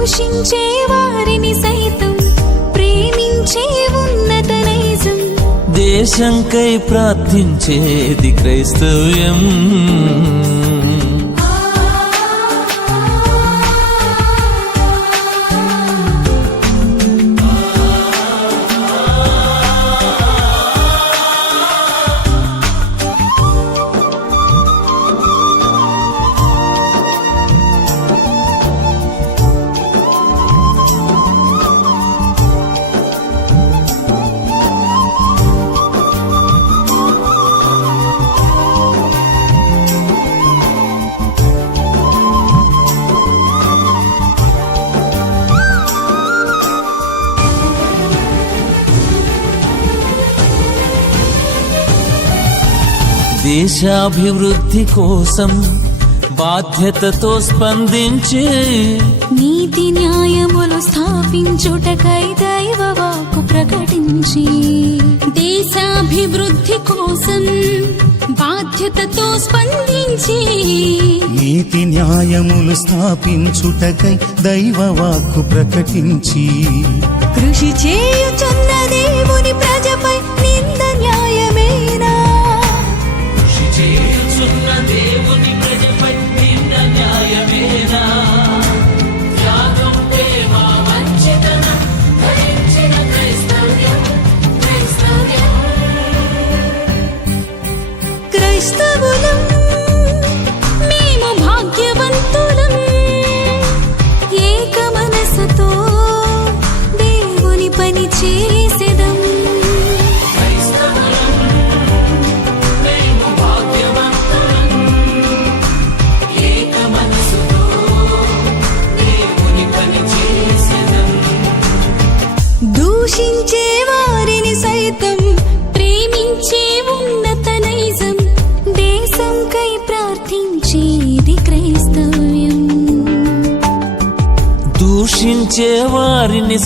దూషించే వారిని సైతం ప్రేమించే ఉన్నత నైజం, దేశంకై ప్రార్థించేది క్రైస్తవ్యం. దేశాభివృద్ధి కోసం బాధ్యతతో స్పందించే, నీతి న్యాయములు స్థాపించుటకై దైవ వాక్కు ప్రకటించి, దేశాభివృద్ధి కోసం బాధ్యతతో స్పందించి, నీతి న్యాయములు స్థాపించుటకై దైవ వాక్కు ప్రకటించి, కృషి చేయుచున్న దేవుని ప్రజపై నింద న్యాయమేనా? దేవుని ప్రజపై నింద న్యాయమేనా? త్యాగం, ప్రేమ, మంచితనం ధరించిన క్రైస్తవ్యం, క్రైస్తవ్యం. క్రైస్తవులం మేము భాగ్యవంతులం, ఏక మనసుతో దేవుని పని చేసేదం. దూషించే వారిని సైతం ప్రేమించే ఉన్నత నైజం, దేశంకై ప్రార్థించేది క్రైస్తవ్యం. దూషించే వారిని